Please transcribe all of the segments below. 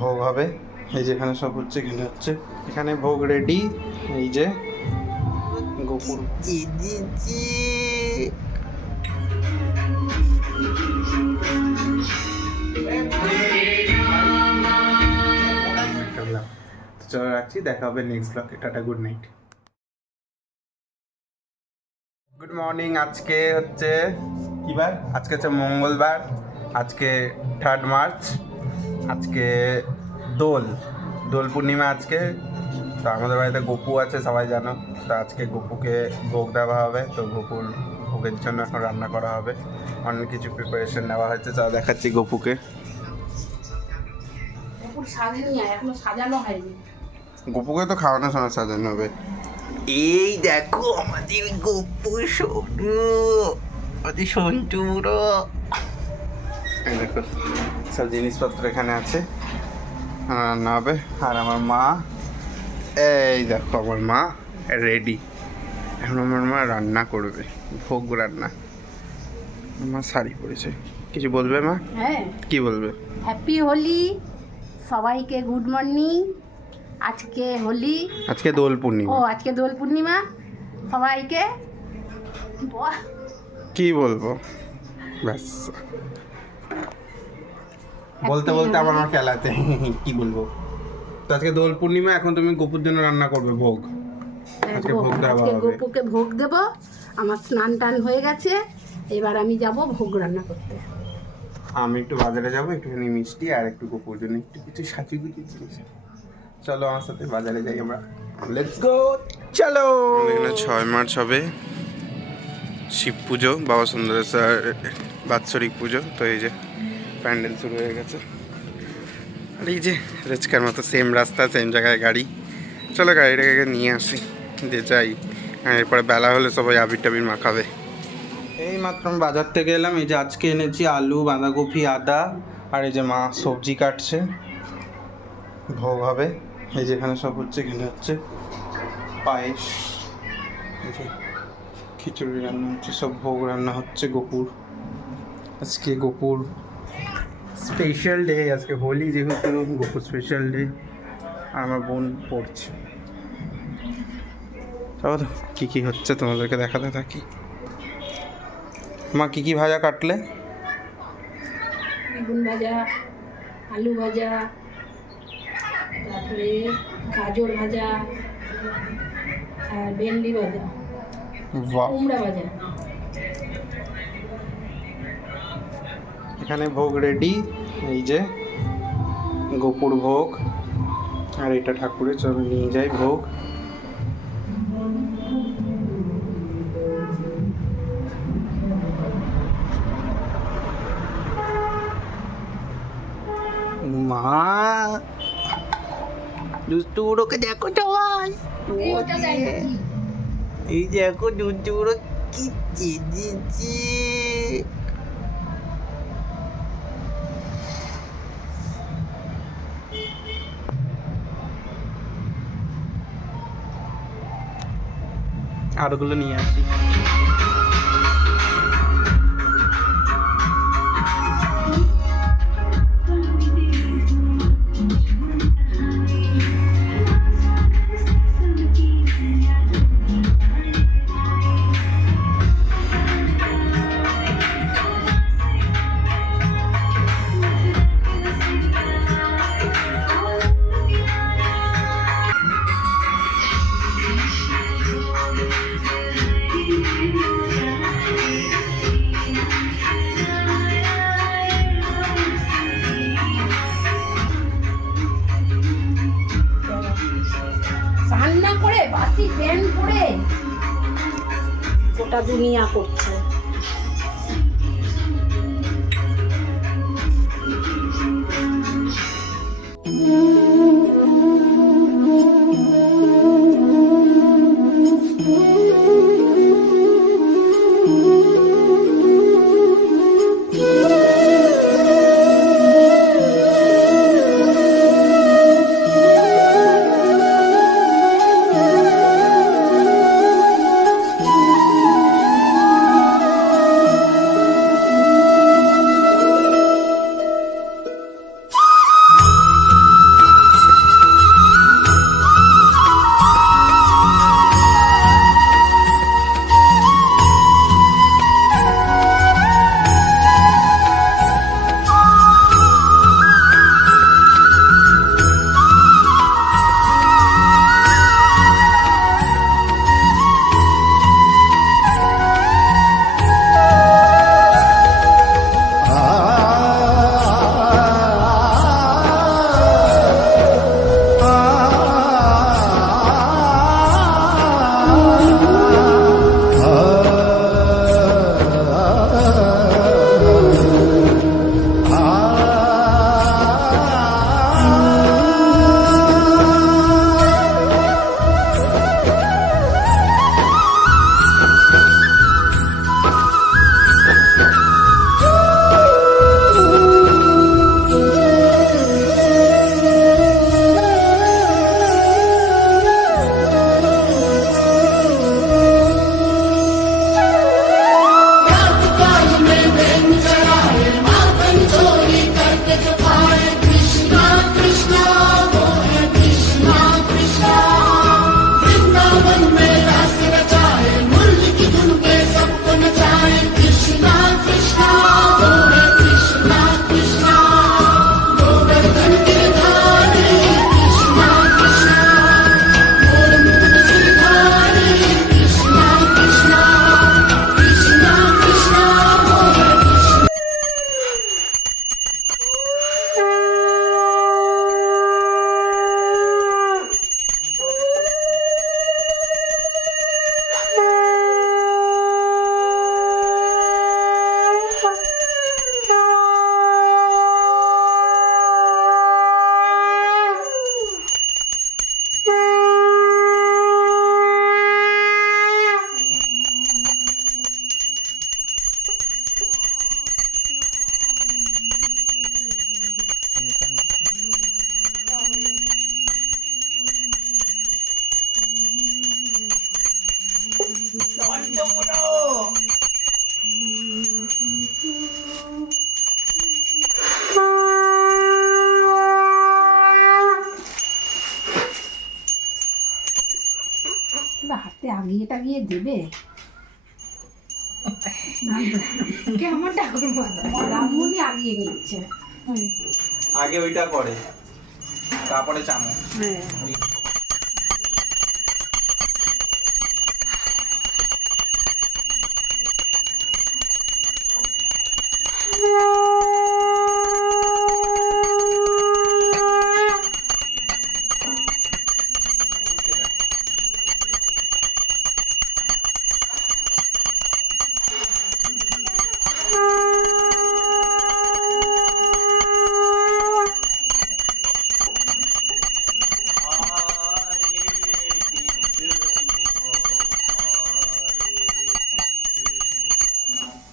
ভোগ হবে। এই যেখানে সব হচ্ছে, এখানে হচ্ছে, এখানে ভোগ রেডি। এই যে গোপুর চলো রাখছি, দেখা হবে নেক্সট ব্লগে। Tata, good night. Good morning. আজকে হচ্ছে কী বার? আজকে হচ্ছে মঙ্গলবার। আজকে 3 মার্চ। আজকে দোল দোল পূর্ণিমা আজকে। তো আমাদের বাড়িতে গপু আছে, সবাই জানো। তো আজকে গপুকে ভোগ দেওয়া হবে। তো গপুর ভোগের জন্য এখন রান্না করা হবে, অনেক কিছু প্রিপারেশন নেওয়া হয়েছে। চা দেখাচ্ছি গপুকে। গপুকে তো খাওয়ানোর সময় সাজানো হবে। এই দেখো আমাদের গপু সোনু, আমাদের সন্টু বুড়ো। এই দেখো সব জিনিসপত্র এখানে আছে, রান্না হবে। আর আমার মা, এই দেখো আমার মা রেডি। এখন আমার মা রান্না করবে, ভোগ রান্না। মা শাড়ি পরেছে। কিছু বলবে মা? হ্যাঁ, কি বলবে? হ্যাপি হোলি সবাইকে, গুড মর্নিং। আজকে হোলি, আজকে দোল পূর্ণিমা। আজকে দোল পূর্ণিমা। সবাইকে কি বলবো, ব্যাস বলতে বলতে আমার মা খেলাতে কি বলবো। তো আজকে দোল পূর্ণিমা, এখন তুমি গপুর জন্য রান্না করবে ভোগ। আজকে ভোগ দেওয়া হবে। গপুকে ভোগ দেব। আমার স্নান টান হয়ে গেছে, এবার আমি যাব ভোগ রান্না করতে। আমি একটু বাজারে যাবো, একটুখানি মিষ্টি আর একটু গপুর জন্য একটু কিছু সাজুগুজু জিনিস। চলো আমার সাথে বাজারে যাই আমরা। লেটস গো, চলো। এখানে 6 মার্চ হবে শিব পুজো, বাবা সুন্দরেশ্বর বাৎসরিক পুজো। তো এই যে প্যান্ডেল শুরু হয়ে গেছে। আর এই যে রোজকার মতো সেম রাস্তা, সেম জায়গায় গাড়ি। চলো গাড়িটাকে নিয়ে আসি, দিয়ে যাই। এরপরে বেলা হলে সবাই আবির টাবির মাখাবে। এই মাত্র আমি বাজার থেকে এলাম। এই যে আজকে এনেছি আলু, বাঁধাকপি, আদা। আর এই যে মা সবজি কাটছে, ভোগ হবে। এই যেখানে সব হচ্ছে, এখানে হচ্ছে পায়েস, এই যে খিচুড়ি রান্না হচ্ছে, সব ভোগ রান্না হচ্ছে গপুর। আজকে গপুর স্পেশাল ডে, আজকে হোলি যেহেতু গপুর স্পেশাল ডে। আর আমার বোন পড়ছে। চলো কী কী হচ্ছে তোমাদেরকে দেখাতে থাকি। মা কী কী ভাজা কাটলে? বেগুন ভাজা, আলু ভাজা, তারপরে গাজর ভাজা, আর ভেন্ডি ভাজা, কুমড়া ভাজা। এখানে ভোগ রেডি। এই যে গোপুর ভোগ, আর এটা ঠাকুরের। চলো নিয়ে যাই ভোগ। মা দুষ্টু বুড়োকে দেখো সবাই। এই দেখো দুষ্টু বুড়ো কি চেয়েছে। আর ওগুলো নিয়ে আসি। রান্না করে বাসি প্যান করে গোটা দুনিয়া করছে। আগিয়ে টাগিয়ে দেবে? কেমন ঠাকুর মজা, ব্রাহ্মণই আগিয়ে নিচ্ছে। আগে ওইটা করে, তারপরে চামচ। হ্যাঁ,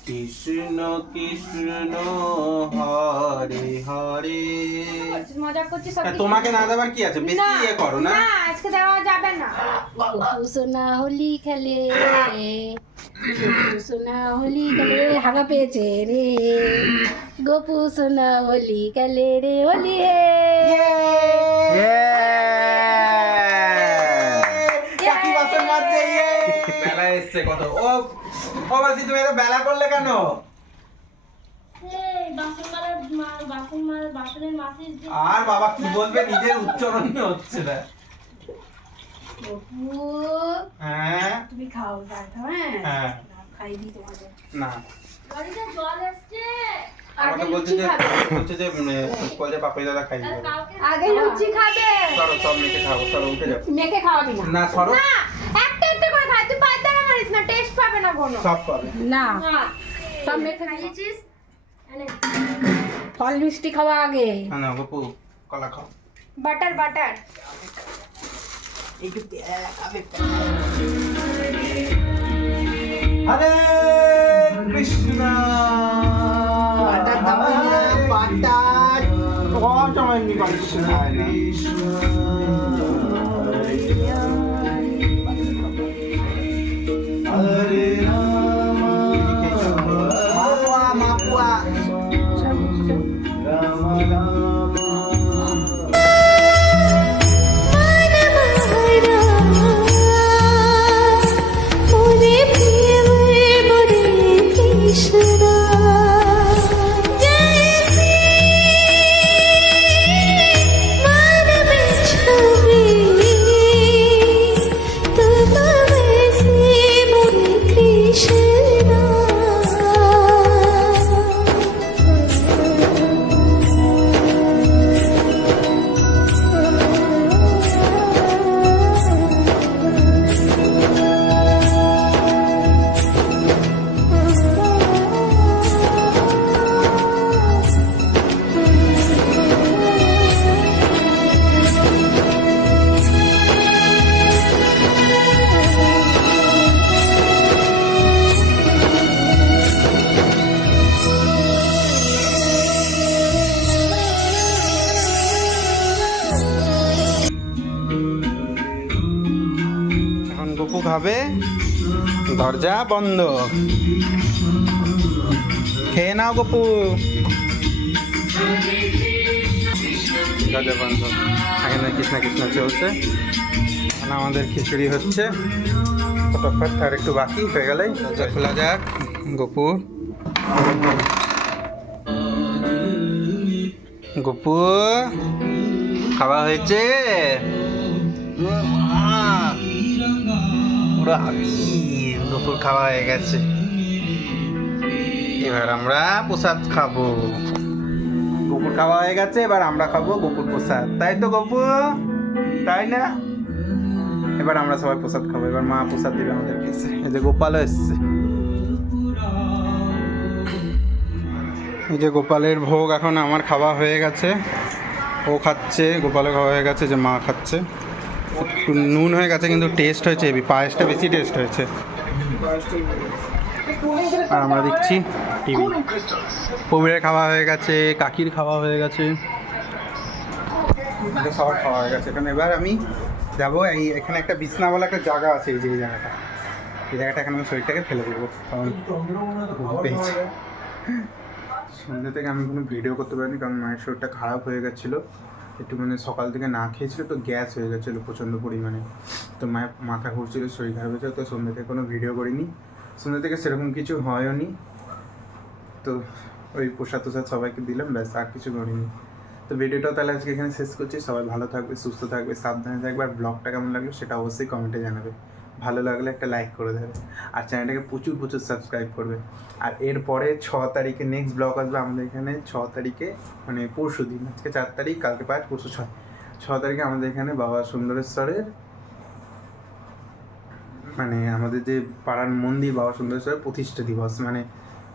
কৃষ্ণ কৃষ্ণ হরে হরে। মজা করছি সব। তোমাকে না দেবার কি আছে, বেশি ইয়ে করো না। না আজকে দেওয়া যাবে না। গপু সোনা হোলি খেলে, গপু সোনা হোলি খেলে, হাগা পেয়েছে রে, গপু সোনা হোলি খেলে রে, হোলি কাকি বাসন মাজছে, বেলা এসছে কত। ও ও বাসি, তুমি এত বেলা করলে কেন? আর বাবা কি বলবে, নিজের উচ্চারণই হচ্ছে না। গপু হ্যাঁ তুমি খাও, হ্যাঁ হ্যাঁ, খাই দিই তোমাদের। না জল এসছে। আমাকে বলছে যে কলে পাপাই দাদা খাই দিবে। আগে লুচি খাবে, সরো সব মেখে খাবো, সরো উঠে যাও। মেখে খাওয়াবি না? না সরো, না একটা একটা করে খাই, তুই পাঁচ টাকা মারিস না, টেস্ট পাবে না কোনো। সব পাবে। না, না সব মেখে খাইছিস ফল মিষ্টি খাওয়া আগে। না না বাপু, কলা খাও। Butter butter. একটু পেয়ারা খাবে। হরে কৃষ্ণ। বাটার খাবে না, বাটার। কম সময় এমনি কৃষ্ণ খায় না। মাপুয়া মাপুয়া। এখন গপু খাবে, দরজা বন্ধ। খেয়ে নাও গপু। দরজা বন্ধ। এখানে কৃষ্ণ কৃষ্ণ চলছে। এখন আমাদের খিচুড়ি হচ্ছে ফটাফট, আর একটু বাকি হয়ে গেলেই দরজা খোলা যাক। গপু গপু খাওয়া হয়েছে? পুরো আবির দুপুর খাওয়া হয়ে গেছে। এবার আমরা প্রসাদ খাবো। গপুর খাওয়া হয়ে গেছে, এবার আমরা খাবো গপুর প্রসাদ, তাই তো গপু? তাই না? এবার আমরা সবাই প্রসাদ খাবো। এবার মা প্রসাদ দিবে আমাদের কাছে। এই যে গোপালও এসছে, এই যে গোপালের ভোগ। এখন আমার খাওয়া হয়ে গেছে, ও খাচ্ছে, গোপালের খাওয়া হয়ে গেছে, যে মা খাচ্ছে। একটু নুন হয়ে গেছে কিন্তু টেস্ট হয়েছে, পায়েসটা বেশি টেস্ট হয়েছে। আর আমরা দেখছি টিভি। প্রবীরের খাওয়া হয়ে গেছে, কাকির খাওয়া হয়ে গেছে, সবার খাওয়া হয়ে গেছে। এখন এবার আমি যাবো, এখানে একটা বিছনা বলে একটা জায়গা আছে, এই যে এই জায়গাটা, এখানে আমি শরীরটাকে ফেলে দেবো, কারণ ঘুম পেয়েছে। সন্ধ্যে থেকে আমি কোনো ভিডিও করতে পারিনি, কারণ মায়ের শরীরটা খারাপ হয়ে গেছিলো। একটু মানে সকাল থেকে না খেয়েছিল তো গ্যাস হয়ে গেছিলো প্রচণ্ড পরিমাণে, তো মায়ের মাথা ঘুরছিল, শরীর খারাপ হয়েছিল, তো সন্ধ্যে থেকে কোনো ভিডিও করিনি, সন্ধ্যে থেকে সেরকম কিছু হয়ও নি। তো ওই প্রসাদ তোসাদ সবাইকে দিলাম, ব্যাস আর কিছু করিনি। তো ভিডিওটাও তাহলে আজকে এখানে শেষ করছি। সবাই ভালো থাকবে, সুস্থ থাকবে, সাবধানে থাকবে। আর ব্লগটা কেমন লাগলো সেটা অবশ্যই কমেন্টে জানাবে। ভালো লাগলে একটা লাইক করে দেবে, আর চ্যানেলটাকে প্রচুর প্রচুর সাবস্ক্রাইব করবে। আর এরপরে 6 তারিখে নেক্সট ব্লগ আসবে আমাদের এখানে। 6 তারিখে মানে পরশু দিন, আজকে 4 তারিখ, কালকে 5, পরশু 6। 6 তারিখে আমাদের এখানে বাবা সুন্দরেশ্বরের মানে আমাদের যে পাড়ার মন্দির বাবা সুন্দরেশ্বরের প্রতিষ্ঠা দিবস, মানে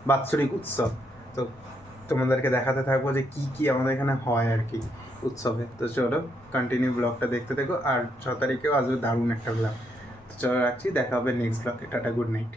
বাৎসরিক উৎসব। তো তোমাদেরকে দেখাতে থাকবো যে কী কী আমাদের এখানে হয় আর কি উৎসবে। তো চলো কন্টিনিউ ব্লগটা দেখতে থাকো। আর 6 তারিখেও আসবে দারুণ একটা ব্লগ। তো চলো রাখছি, দেখা হবে নেক্সট ব্লগে। Tata, good night.